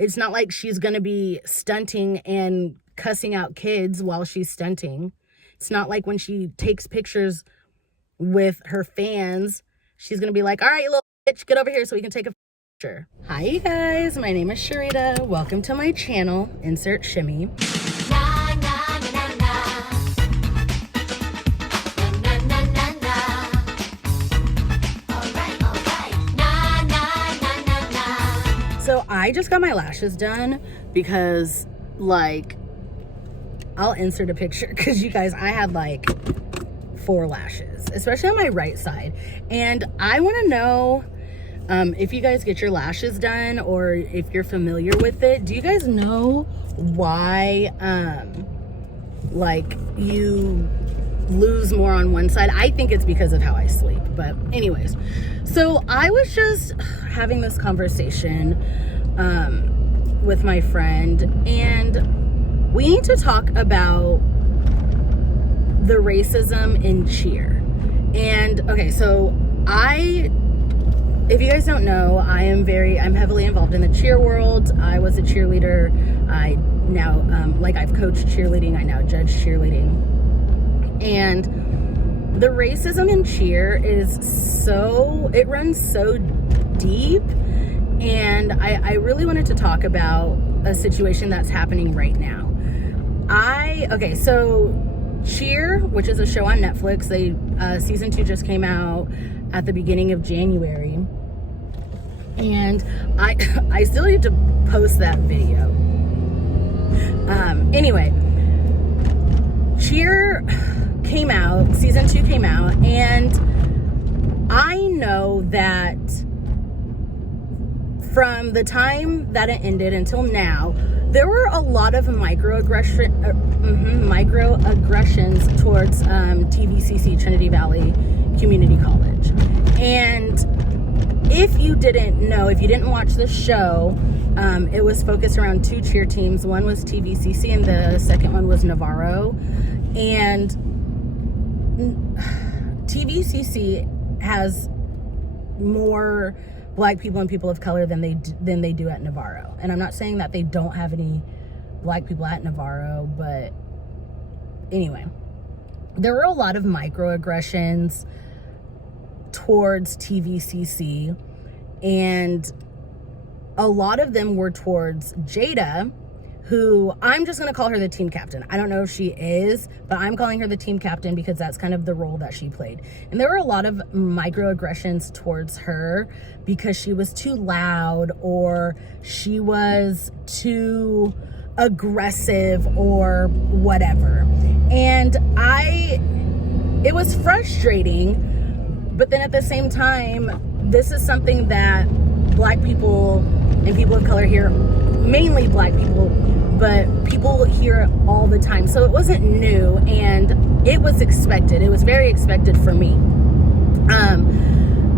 It's not like she's going to be stunting and cussing out kids while she's stunting. It's not like when she takes pictures with her fans, she's going to be like, all right, you little bitch, get over here so we can take a picture. Hi, you guys. My name is Cherita. Welcome to my channel. Insert shimmy. So I just got my lashes done because, like, I'll insert a picture because you guys, I had like 4 lashes, especially on my right side. And I want to know if you guys get your lashes done or if you're familiar with it. Do you guys know why like you lose more on one side? I think it's because of how I sleep, but anyways, so I was just having this conversation with my friend, and we need to talk about the racism in cheer. And okay, so if you guys don't know, I'm heavily involved in the cheer world. I was a cheerleader. I now I've coached cheerleading. I now judge cheerleading. And the racism in cheer it runs so deep. And I really wanted to talk about a situation that's happening right now. So Cheer, which is a show on Netflix, season 2 just came out at the beginning of January. And I still need to post that video. Anyway, Cheer came out, season 2 came out, and I know that from the time that it ended until now, there were a lot of microaggressions towards TVCC, Trinity Valley Community College. And if you didn't watch the show, it was focused around 2 cheer teams. One was TVCC and the second one was Navarro. And TVCC has more Black people and people of color than they do at Navarro. And I'm not saying that they don't have any Black people at Navarro, but anyway, there were a lot of microaggressions towards TVCC, and a lot of them were towards Jada, who I'm just going to call her the team captain. I don't know if she is, but I'm calling her the team captain because that's kind of the role that she played. And there were a lot of microaggressions towards her because she was too loud, or she was too aggressive, or whatever. And it was frustrating, but then at the same time, this is something that Black people and people of color hear, mainly Black people, but people hear it all the time. So it wasn't new, and it was expected. It was very expected for me.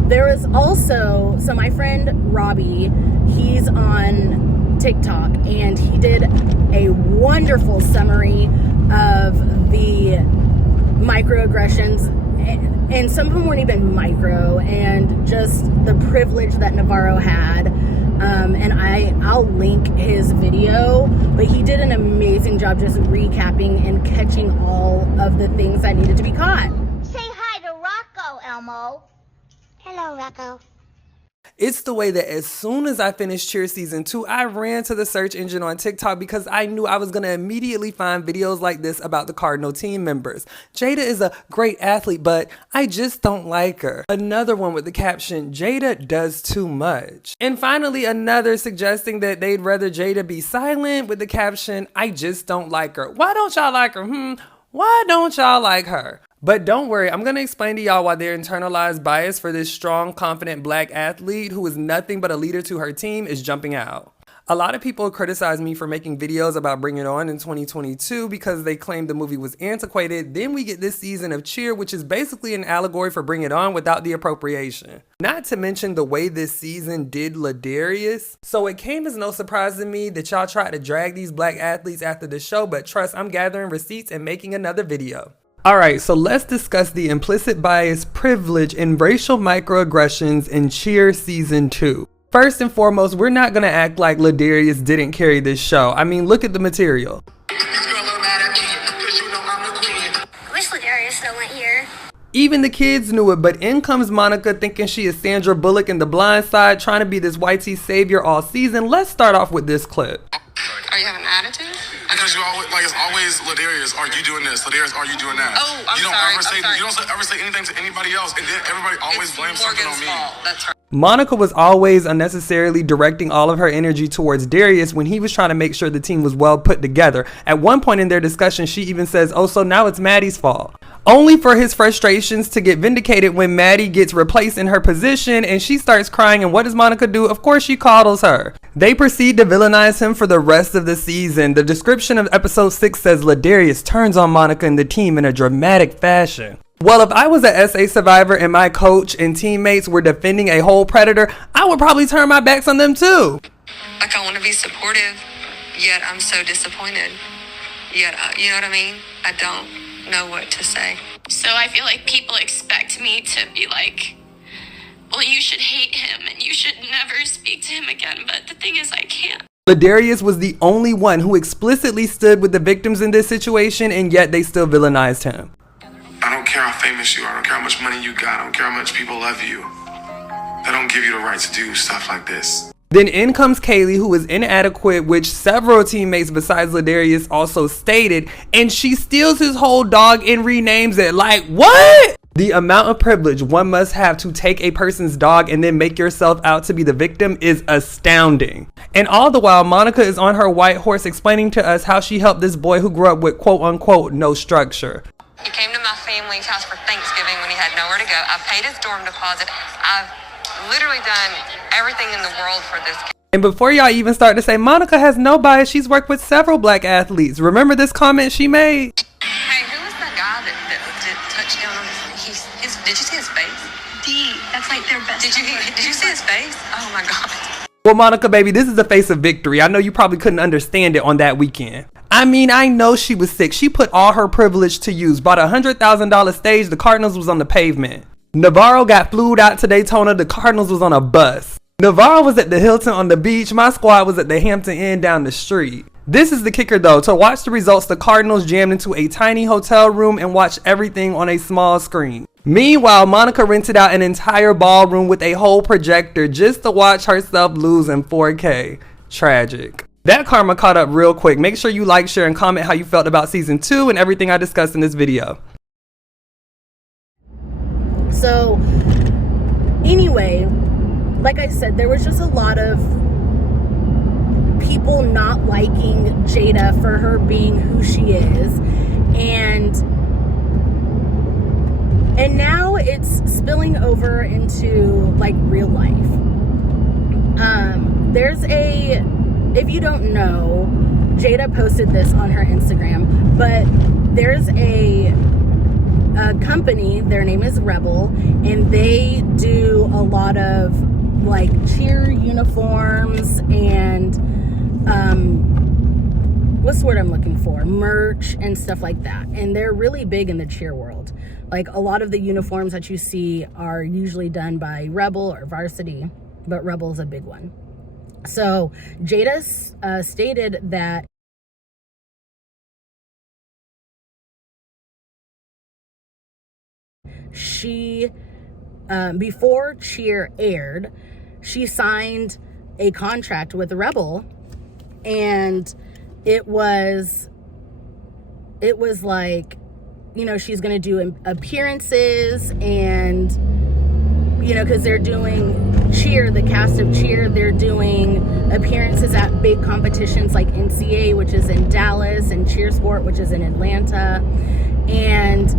There was also, so my friend Robbie, he's on TikTok, and he did a wonderful summary of the microaggressions, and some of them weren't even micro, and just the privilege that Navarro had. And I'll link his video, but he did an amazing job just recapping and catching all of the things that needed to be caught. Say hi to Rocco, Elmo. Hello, Rocco. It's the way that as soon as I finished Cheer Season 2, I ran to the search engine on TikTok because I knew I was going to immediately find videos like this about the Cardinal team members. Jada is a great athlete, but I just don't like her. Another one with the caption, Jada does too much. And finally, another suggesting that they'd rather Jada be silent with the caption, I just don't like her. Why don't y'all like her? Why don't y'all like her? But don't worry, I'm going to explain to y'all why their internalized bias for this strong, confident Black athlete who is nothing but a leader to her team is jumping out. A lot of people criticize me for making videos about Bring It On in 2022 because they claim the movie was antiquated. Then we get this season of Cheer, which is basically an allegory for Bring It On without the appropriation. Not to mention the way this season did Ladarius. So it came as no surprise to me that y'all tried to drag these Black athletes after the show, but trust, I'm gathering receipts and making another video. Alright, so let's discuss the implicit bias, privilege, and racial microaggressions in Cheer Season 2. First and foremost, we're not gonna act like Ladarius didn't carry this show. I mean, look at the material. Wish Ladarius still went here. Even the kids knew it, but in comes Monica thinking she is Sandra Bullock in The Blind Side, trying to be this white savior all season. Let's start off with this clip. Are you having an attitude? Because you always, like, it's always Ladarius, are you doing this? Ladarius, are you doing that? Oh, I'm you don't sorry. Ever say, I'm sorry. You don't ever say anything to anybody else, and then everybody always It's blames something on Morgan's me. fault. That's her. Monica was always unnecessarily directing all of her energy towards Darius when he was trying to make sure the team was well put together. At one point in their discussion, she even says, oh, so now it's Maddie's fault. Only for his frustrations to get vindicated when Maddie gets replaced in her position and she starts crying. And what does Monica do? Of course, she coddles her. They proceed to villainize him for the rest of the season. The description of episode 6 says Ladarius turns on Monica and the team in a dramatic fashion. Well, if I was an SA survivor and my coach and teammates were defending a whole predator, I would probably turn my backs on them too. Like, I want to be supportive, yet I'm so disappointed. Yet, you know what I mean? I don't know what to say. So I feel like people expect me to be like, well, you should hate him and you should never speak to him again. But the thing is, I can't. Ladarius was the only one who explicitly stood with the victims in this situation, and yet they still villainized him. I don't care how famous you are. I don't care how much money you got. I don't care how much people love you. They don't give you the right to do stuff like this. Then in comes Kaylee, who is inadequate, which several teammates besides Ladarius also stated, and she steals his whole dog and renames it. Like, what? The amount of privilege one must have to take a person's dog and then make yourself out to be the victim is astounding. And all the while, Monica is on her white horse explaining to us how she helped this boy who grew up with quote unquote no structure. He came to my family's house for Thanksgiving when he had nowhere to go. I paid his dorm deposit. I've literally done everything in the world for this kid. And before y'all even start to say Monica has no bias, she's worked with several black athletes. Remember this comment she made? Hey, who was that guy that did touchdown on his did you see his face? That's like their best. Did you see his face? Oh my God. Well, Monica, baby, this is the face of victory. I know you probably couldn't understand it on that weekend. I mean, I know she was sick. She put all her privilege to use. Bought a $100,000 stage. The Cardinals was on the pavement. Navarro got flued out to Daytona. The Cardinals was on a bus. Navarro was at the Hilton on the beach. My squad was at the Hampton Inn down the street. This is the kicker though. To watch the results, the Cardinals jammed into a tiny hotel room and watched everything on a small screen. Meanwhile, Monica rented out an entire ballroom with a whole projector just to watch herself lose in 4K. Tragic. That karma caught up real quick. Make sure you like, share, and comment how you felt about season 2 and everything I discussed in this video. So, anyway, like I said, there was just a lot of people not liking Jada for her being who she is. And now it's spilling over into, like, real life. If you don't know, Jada posted this on her Instagram, but there's a company, their name is Rebel, and they do a lot of, like, cheer uniforms and, what's the word I'm looking for? Merch and stuff like that. And they're really big in the cheer world. Like, a lot of the uniforms that you see are usually done by Rebel or Varsity, but Rebel's a big one. So Jada stated that she, before Cheer aired, she signed a contract with Rebel, and it was like, you know, she's going to do appearances, and, you know, because they're doing Cheer, the cast of Cheer, they're doing appearances at big competitions like NCA, which is in Dallas, and Cheer Sport, which is in Atlanta. And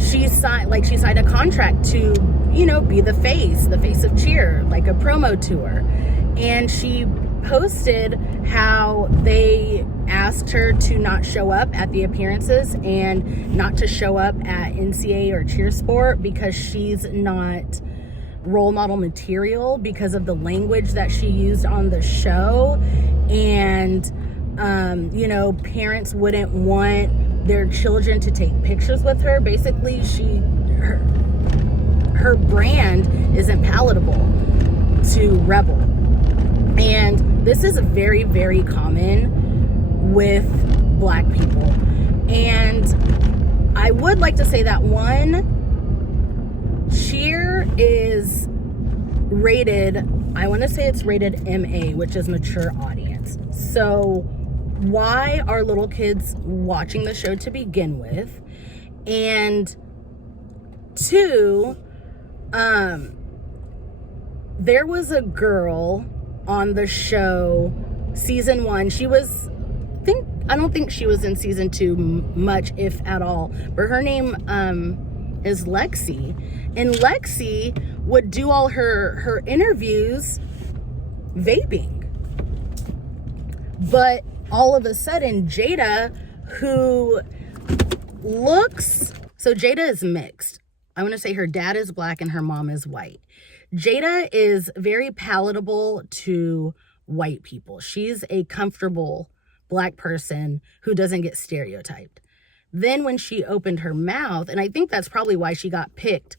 she signed a contract to, you know, be the face of Cheer, like a promo tour. And she posted how they asked her to not show up at the appearances and not to show up at NCA or Cheer Sport because she's not role model material because of the language that she used on the show. And you know, parents wouldn't want their children to take pictures with her. Basically, her brand isn't palatable. to Rebel. And this is very, very common with Black people. And I would like to say that Cheer is rated, I want to say it's rated MA, which is mature audience. So why are little kids watching the show to begin with? And two, there was a girl on the show, season 1. She was, I don't think she was in season 2 much, if at all, but her name is Lexi. And Lexi would do all her interviews vaping. But all of a sudden, Jada, who looks, so Jada is mixed. I want to say her dad is Black and her mom is white. Jada is very palatable to white people. She's a comfortable Black person who doesn't get stereotyped. Then when she opened her mouth, and I think that's probably why she got picked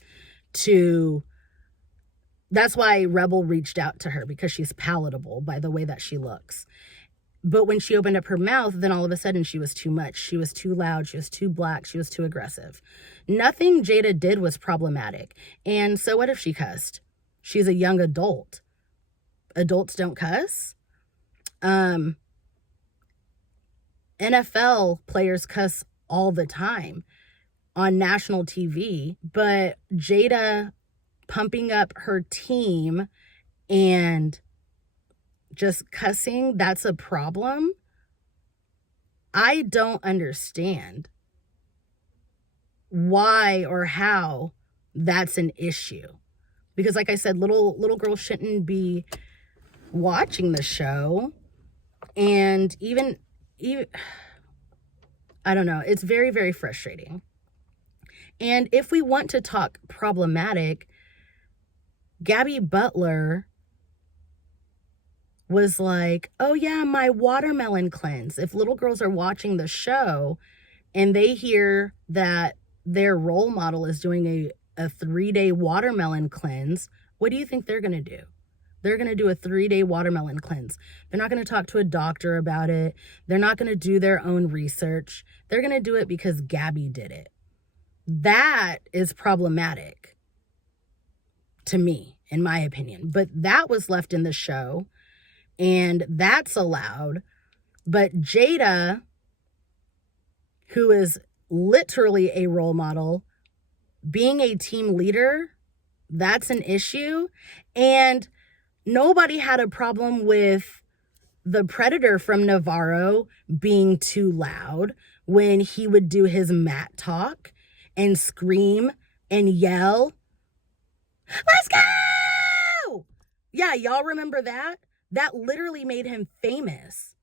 that's why Rebel reached out to her, because she's palatable by the way that she looks. But when she opened up her mouth, then all of a sudden she was too much. She was too loud. She was too Black. She was too aggressive. Nothing Jada did was problematic. And so what if she cussed? She's a young adult. Adults don't cuss. NFL players cuss all the time on national TV, but Jada pumping up her team and just cussing, that's a problem. I don't understand why or how that's an issue. Because like I said, little girls shouldn't be watching the show. And even I don't know, it's very, very frustrating. And if we want to talk problematic, Gabby Butler was like, oh yeah, my watermelon cleanse. If little girls are watching the show and they hear that their role model is doing a 3-day watermelon cleanse, what do you think they're going to do? They're going to do a 3-day watermelon cleanse. They're not going to talk to a doctor about it. They're not going to do their own research. They're going to do it because Gabby did it. That is problematic to me, in my opinion. But that was left in the show, and that's allowed. But Jada, who is literally a role model, being a team leader, that's an issue. And nobody had a problem with the Predator from Navarro being too loud when he would do his mat talk and scream and yell, "Let's go!" Yeah, y'all remember that? That literally made him famous.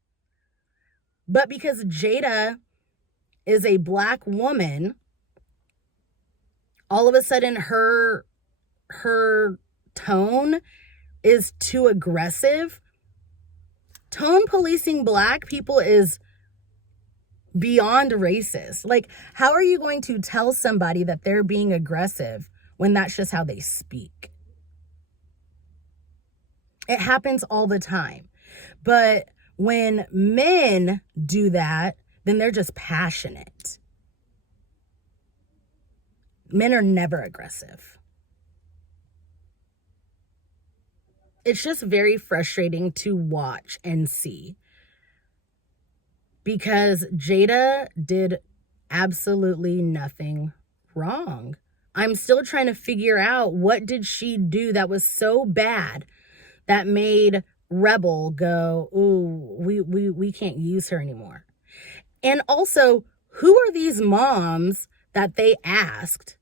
But because Jada is a Black woman, all of a sudden her tone is too aggressive. Tone policing Black people is beyond racist. Like, how are you going to tell somebody that they're being aggressive when that's just how they speak? It happens all the time. But when men do that, then they're just passionate. Men are never aggressive. It's just very frustrating to watch and see, because Jada did absolutely nothing wrong. I'm still trying to figure out, what did she do that was so bad that made Rebel go, ooh, we can't use her anymore. And also, who are these moms that they asked,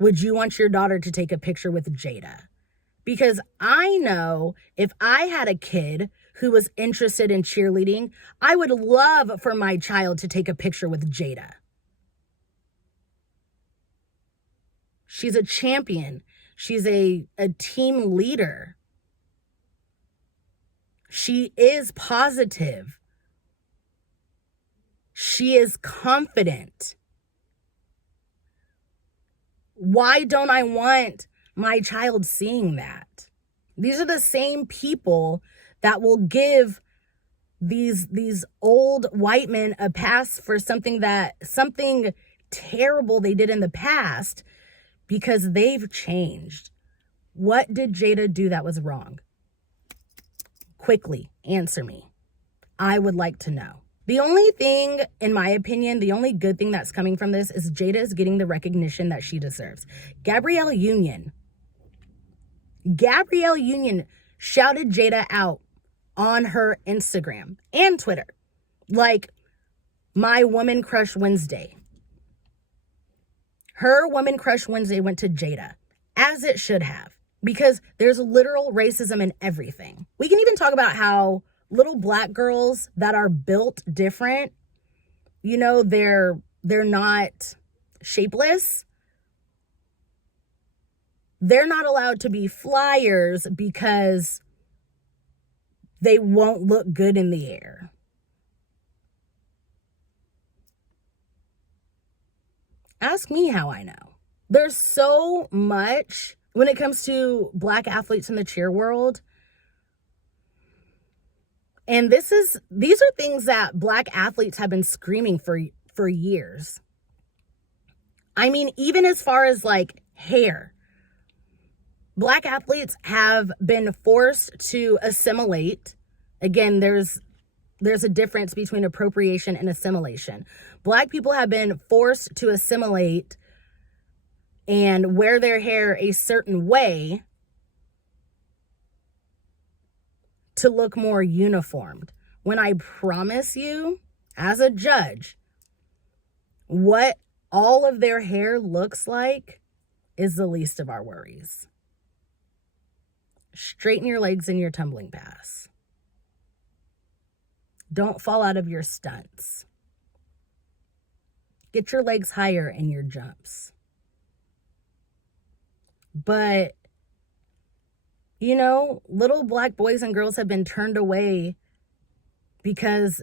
would you want your daughter to take a picture with Jada? Because I know if I had a kid who was interested in cheerleading, I would love for my child to take a picture with Jada. She's a champion. She's a team leader. She is positive. She is confident. Why don't I want my child seeing that? These are the same people that will give these old white men a pass for something terrible they did in the past because they've changed. What did Jada do that was wrong? Quickly, answer me. I would like to know. The only thing, in my opinion, the only good thing that's coming from this is Jada is getting the recognition that she deserves. Gabrielle Union shouted Jada out on her Instagram and Twitter. Like, my Woman Crush Wednesday. Her Woman Crush Wednesday went to Jada, as it should have, because there's literal racism in everything. We can even talk about how little black girls that are built different, you know, they're not shapeless. They're not allowed to be flyers because they won't look good in the air. Ask me how I know. There's so much when it comes to black athletes in the cheer world. And these are things that black athletes have been screaming for years. I mean, even as far as like hair. Black athletes have been forced to assimilate. Again, there's a difference between appropriation and assimilation. Black people have been forced to assimilate and wear their hair a certain way to look more uniformed. When I promise you, as a judge, what all of their hair looks like is the least of our worries. Straighten your legs in your tumbling pass. Don't fall out of your stunts. Get your legs higher in your jumps. But, you know, little black boys and girls have been turned away because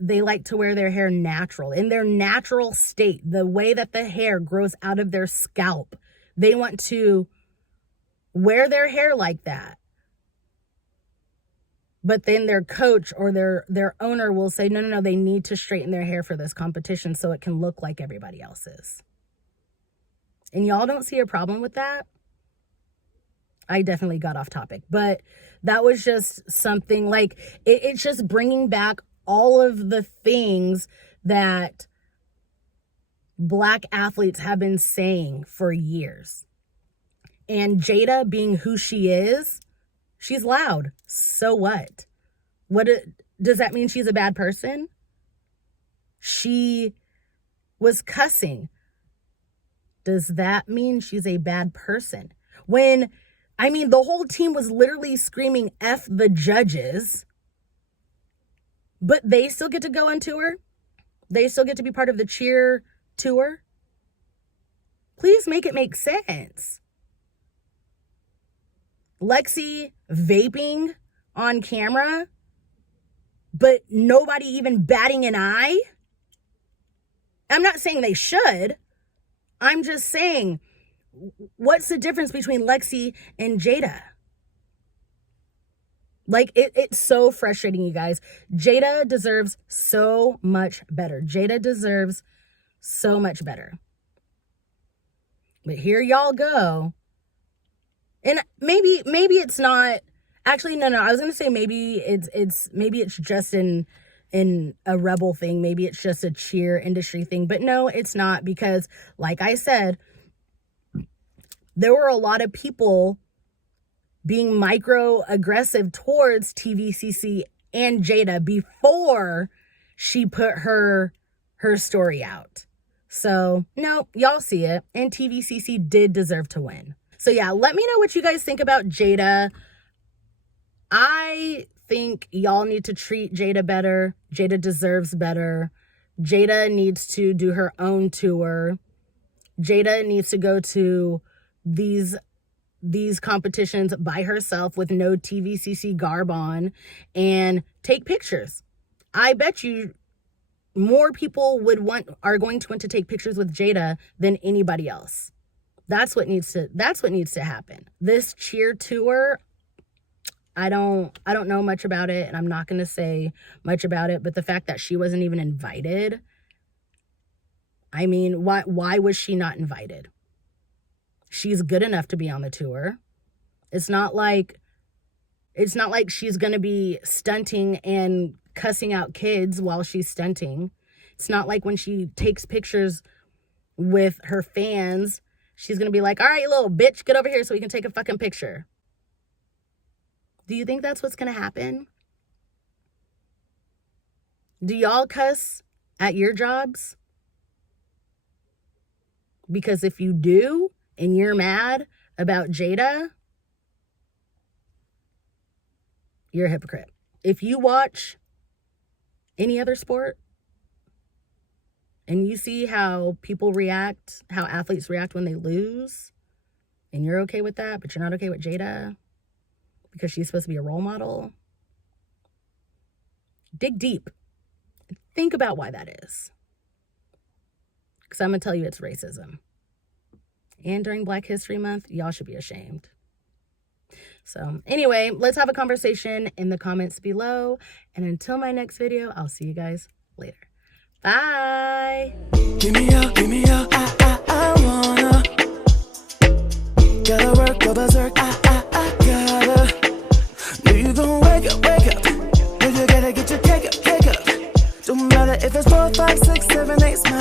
they like to wear their hair natural, in their natural state, the way that the hair grows out of their scalp. They want to wear their hair like that. But then their coach or their owner will say, no, they need to straighten their hair for this competition so it can look like everybody else's. And y'all don't see a problem with that? I definitely got off topic, but that was just something like, it's just bringing back all of the things that black athletes have been saying for years. And Jada, being who she is, she's loud. So what? Does that mean she's a bad person? She was cussing. Does that mean she's a bad person? The whole team was literally screaming F the judges, but they still get to go on tour? They still get to be part of the cheer tour? Please make it make sense. Lexi vaping on camera, but nobody even batting an eye? I'm not saying they should. I'm just saying, what's the difference between Lexi and Jada? Like, it's so frustrating, you guys. Jada deserves so much better. Jada deserves so much better. But here y'all go. And maybe it's not, actually, no, I was going to say maybe it's just in a rebel thing. Maybe it's just a cheer industry thing, but no, it's not, because like I said, there were a lot of people being microaggressive towards TVCC and Jada before she put her story out. So no, y'all see it. And TVCC did deserve to win. So yeah, let me know what you guys think about Jada. I think y'all need to treat Jada better. Jada deserves better. Jada needs to do her own tour. Jada needs to go to these competitions by herself with no TVCC garb on and take pictures. I bet you more people are going to want to take pictures with Jada than anybody else. That's what needs to happen. This cheer tour, I don't know much about it, and I'm not going to say much about it, but the fact that she wasn't even invited, I mean, why was she not invited? She's good enough to be on the tour. It's not like she's going to be stunting and cussing out kids while she's stunting. It's not like when she takes pictures with her fans, she's going to be like, all right, you little bitch, get over here so we can take a fucking picture. Do you think that's what's going to happen? Do y'all cuss at your jobs? Because if you do, and you're mad about Jada, you're a hypocrite. If you watch any other sport and you see how people react, how athletes react when they lose, and you're okay with that, but you're not okay with Jada because she's supposed to be a role model, dig deep. Think about why that is. Because I'm going to tell you it's racism. And during Black History Month, y'all should be ashamed. So anyway, let's have a conversation in the comments below. And until my next video, I'll see you guys later. Bye. Give me up, I wanna. Gotta work, go berserk, I gotta. Know you gon' wake up. Know you gotta get your cake up. Don't matter if it's 4, 5, 6, 7, 8, my